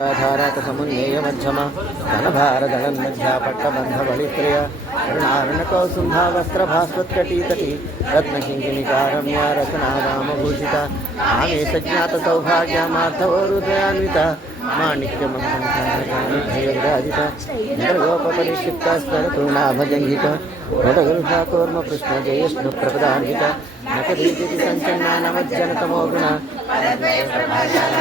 धाराकसमुन्नेय मध्यमा धनभारदलन्मध्या पट्टबन्धबलित्रय करुणारणकौसुम्भा वस्त्रभास्वत्कटीतटी रत्नकिङ्किणिकारम्या रचनारामभूषिता आमेशज्ञातसौभाग्यमार्थवोरुदयान्विता माणिक्यमङ्गलविराजिता इन्द्रगोपपरिक्षिप्ता स्मरतूर्णाभजङ्गिका वटगुरुषाकूर्मकृष्णजयष्णुप्रपदान्विता नकदीतिथि सञ्चन्ना नमज्जनतमो गुणा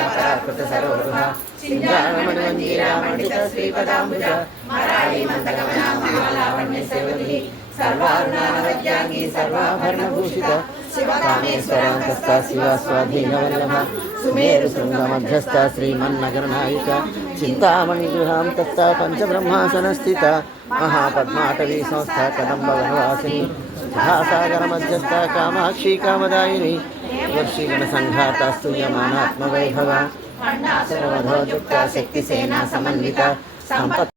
पराकृतसरोरुहा सिंहामणिमञ्जीरामणिता श्रीपदाम्बुजा मराळीमन्दगमनामहालावण्यसेवनी सर्वारुणानवद्याङ्गी सर्वाभरणभूषिता कामेश्वरान्तस्था शिवा स्वाधीनवल्लभा सुमेरुशृङ्गमध्यस्था श्रीमन्नगरनायिका चिन्तामणिगृहां तस्था पञ्चब्रह्मासनस्थिता महापद्माटवी संस्था कदम्बवनवासिनी सुधासागरमध्यस्था कामाक्षी कामदायिनी वर्षिगणसङ्घाता स्तूयमानात्मवैभवा सर्वधोजुक्ता शक्तिसेना समन्विता सम्पत्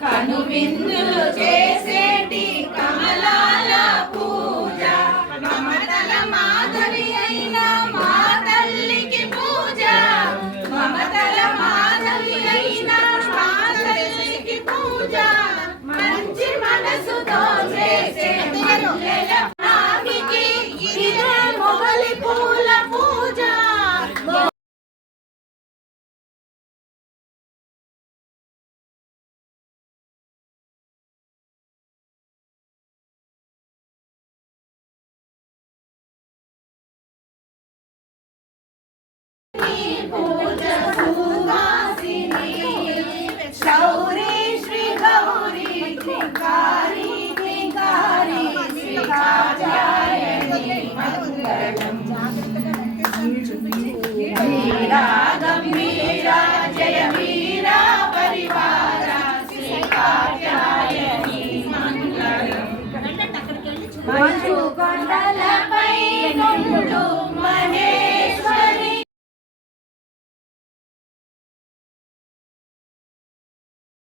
కనువిందులు చేసేటి కమలాల పూజ మమతల మాధవి అయిన మా తల్లికి పూజ మమతల మాధవి అయిన మా తల్లికి పూజ మంచి మనసుతో చేసే మల్లెల నాగికి ఇదే మొగలి పూల పూజ పూజ